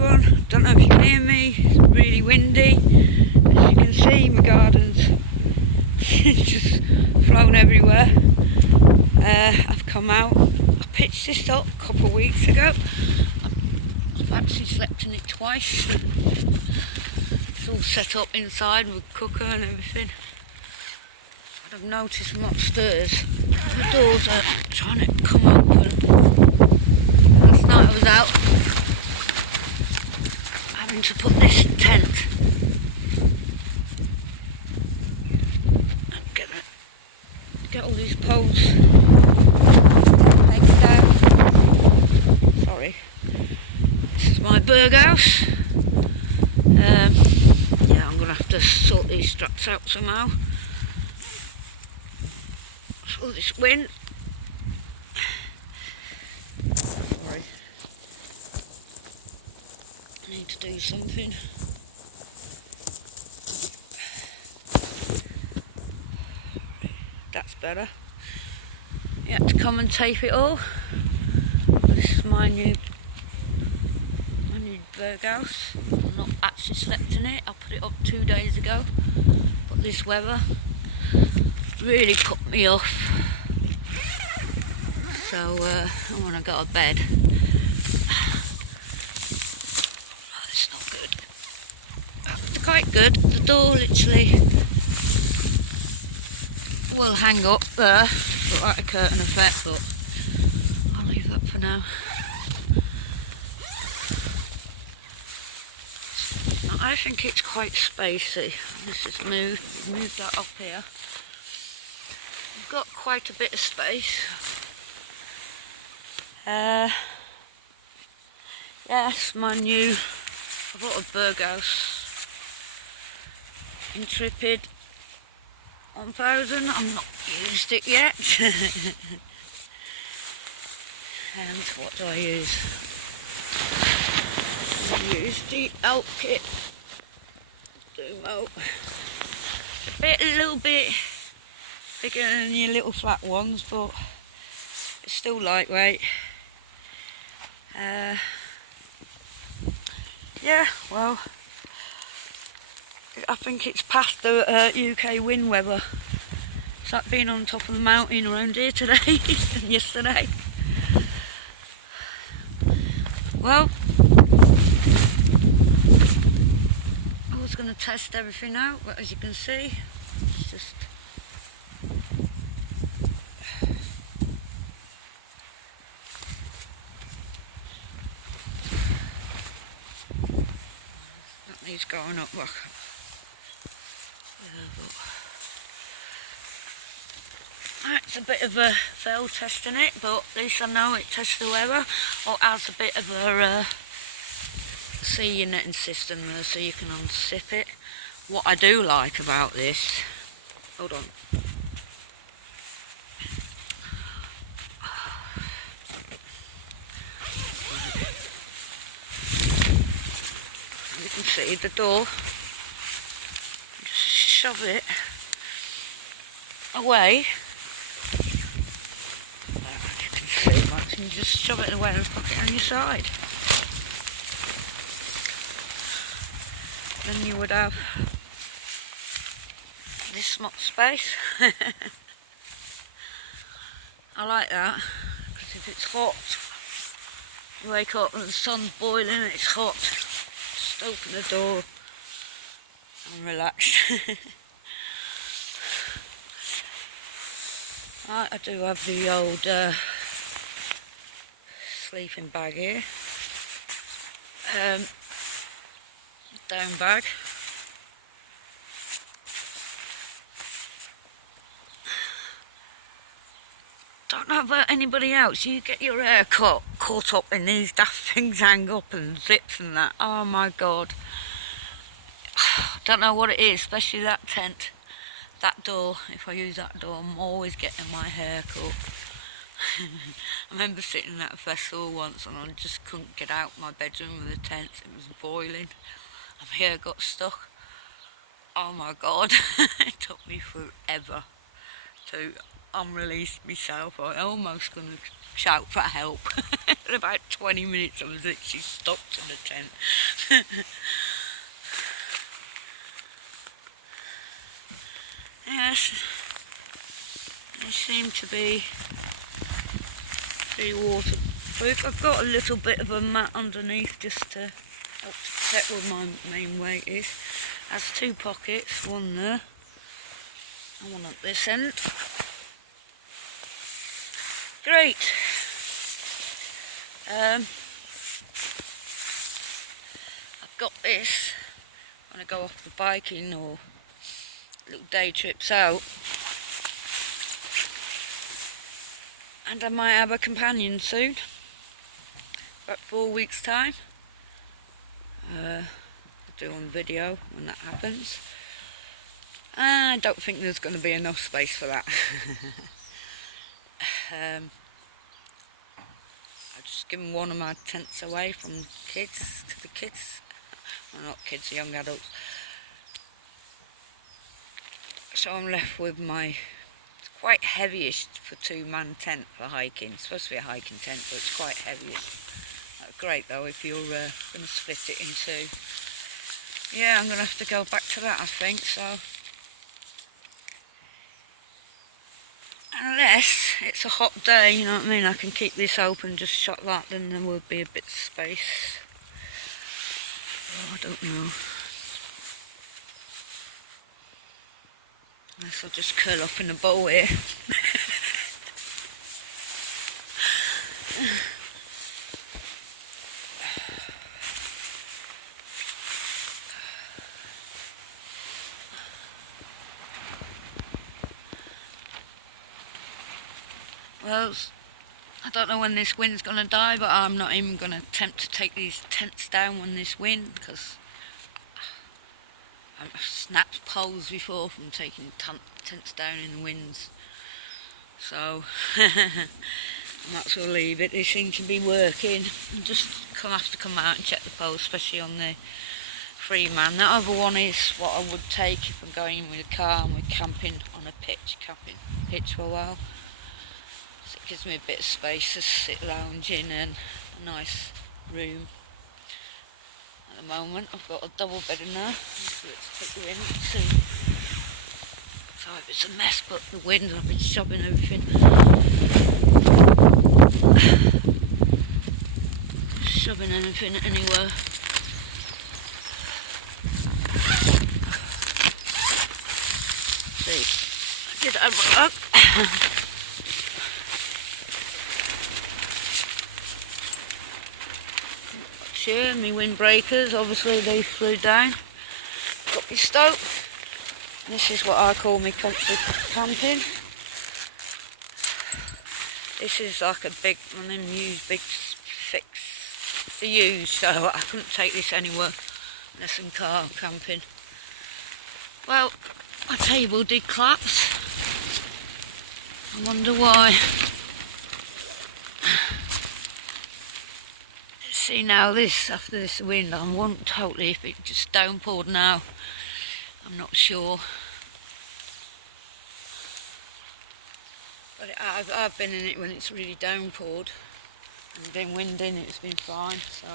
everyone. Don't know if you can hear me. It's really windy. As you can see, my garden's just flown everywhere. I've come out. I pitched this up a couple of weeks ago. I've actually slept in it twice. It's all set up inside with cooker and everything. But I've noticed from upstairs the doors are trying to come open. Last night I was out having to put this tent and get all these poles pegs down. Sorry. This is my Berghaus. Yeah, I'm gonna have to sort these straps out somehow. All this wind. Sorry. I need to do something. That's better. You had to come and tape it all. This is my new Berghaus. I've not actually slept in it. I put it up 2 days ago. But this weather really put me off. So I want to go to bed. It's not good. It's quite good. The door literally will hang up there, look like a curtain effect, but I'll leave that for now. I think it's quite spacey. This is moved that up here. We've got quite a bit of space. Yes, my new, I bought a Berghaus Intrepid 1000. I've not used it yet. And what do I use? I use the elk kit. Dumo. A little bit bigger than your little flat ones, but it's still lightweight. Yeah, well, I think it's past the UK wind weather. It's like being on top of the mountain around here today and yesterday. Well, I was going to test everything out, but as you can see, it's just that needs going up back. It's a bit of a fail testing it, but at least I know it tests the weather, or has a bit of a sea netting system there so you can unzip it. What I do like about this, hold on. You can see the door, just shove it away. You can see much, and you just shove it away and put it on your side. Then you would have this much space. I like that, because if it's hot, you wake up and the sun's boiling and it's hot, just open the door and relax. I do have the old sleeping bag here, down bag. Don't know about anybody else, you get your hair caught up in these daft things, hang up and zips and that. Oh my god. Don't know what it is, especially that tent. That door, if I use that door, I'm always getting my hair caught. I remember sitting at a festival once and I just couldn't get out my bedroom with the tent. It was boiling. And my hair got stuck. Oh my god. It took me forever to I'm released myself. I almost going to shout for help. In about 20 minutes I was literally stuck to the tent. Yes, they seem to be pretty waterproof. I've got a little bit of a mat underneath just to help to protect where my main weight is. It has 2 pockets, one there and one at this end. Great. I've got this when I go off the biking or little day trips out, and I might have a companion soon, about 4 weeks time. I'll do on video when that happens. I don't think there's going to be enough space for that. I've just given one of my tents away from kids to the kids. Well, not kids, young adults. So I'm left with my, it's quite heavyish for 2-man tent for hiking. It's supposed to be a hiking tent, but it's quite heavyish. That's great though if you're going to split it in 2. Yeah, I'm going to have to go back to that, I think, so. Unless it's a hot day, you know what I mean, I can keep this open, just shut that, then there will be a bit of space. Oh, I don't know. Unless I'll just curl up in a bowl here. Well, I don't know when this wind's going to die, but I'm not even going to attempt to take these tents down when this wind, because I've snapped poles before from taking tents down in the winds. So I might as well leave it. They seem to be working. I just have to come out and check the poles, especially on the 3-man. That other one is what I would take if I'm going with a car and we're camping on a pitch for a while. So it gives me a bit of space to sit lounging and a nice room. At the moment I've got a double bed in there, so let's take you in and see. So it's a mess, but the wind, I've been shoving everything. Shoving anything anywhere. See, I did have a look. Here, my windbreakers, obviously they flew down. Got my stove. This is what I call my comfy camping. This is like a big, one of them used big fix to use, so I couldn't take this anywhere unless in car camping. Well, my table did collapse. I wonder why. See now this, after this wind, I won't totally, if it just downpoured now, I'm not sure. But I've been in it when it's really downpoured and been winding, it's been fine, so.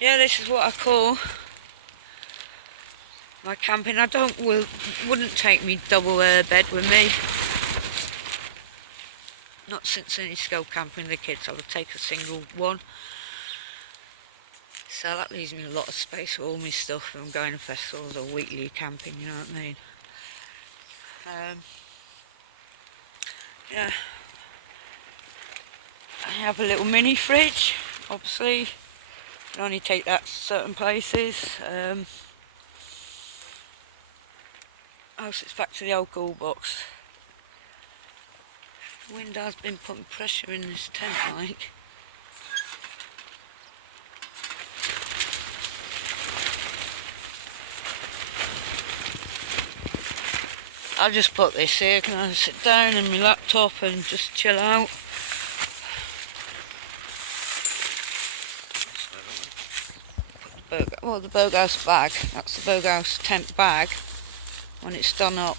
Yeah, this is what I call my camping. I wouldn't take me double bed with me. Not since I used to go camping with the kids, I would take a single one. So that leaves me a lot of space for all my stuff if I'm going to festivals or weekly camping, you know what I mean. Yeah. I have a little mini fridge, obviously. You can only take that to certain places. Oh, so it's back to the old cool box. The wind has been putting pressure in this tent, like. I'll just put this here, can I sit down in my laptop and just chill out. Well, the Berghaus bag, that's the Berghaus tent bag when it's done up.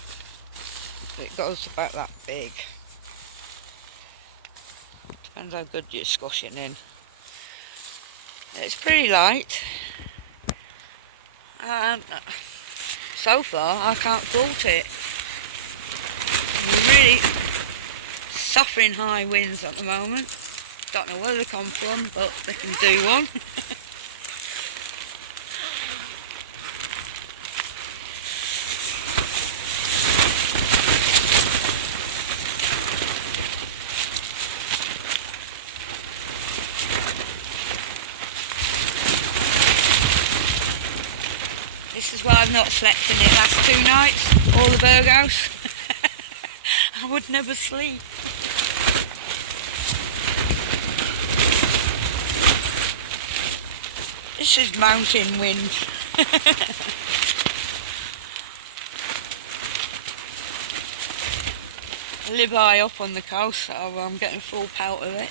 It goes about that big. Depends how good you're squashing in. It's pretty light, and so far I can't fault it. We're really suffering high winds at the moment. Don't know where they come from, but they can do one. This is why I've not slept in it last 2 nights, or the Berghaus. I would never sleep. This is mountain wind. I live high up on the coast, so I'm getting full pelt of it.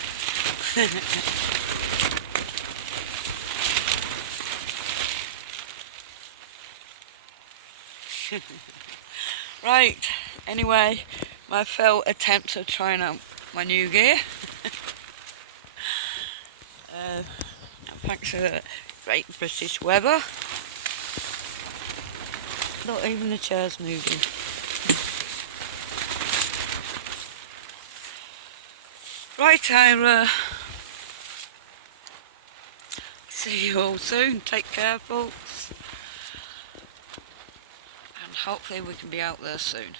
Right, anyway, my failed attempt of trying out my new gear. Thanks to the great British weather. Not even the chair's moving. Right, I'll see you all soon. Take care, folks. And hopefully we can be out there soon.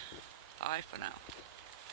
Bye for now.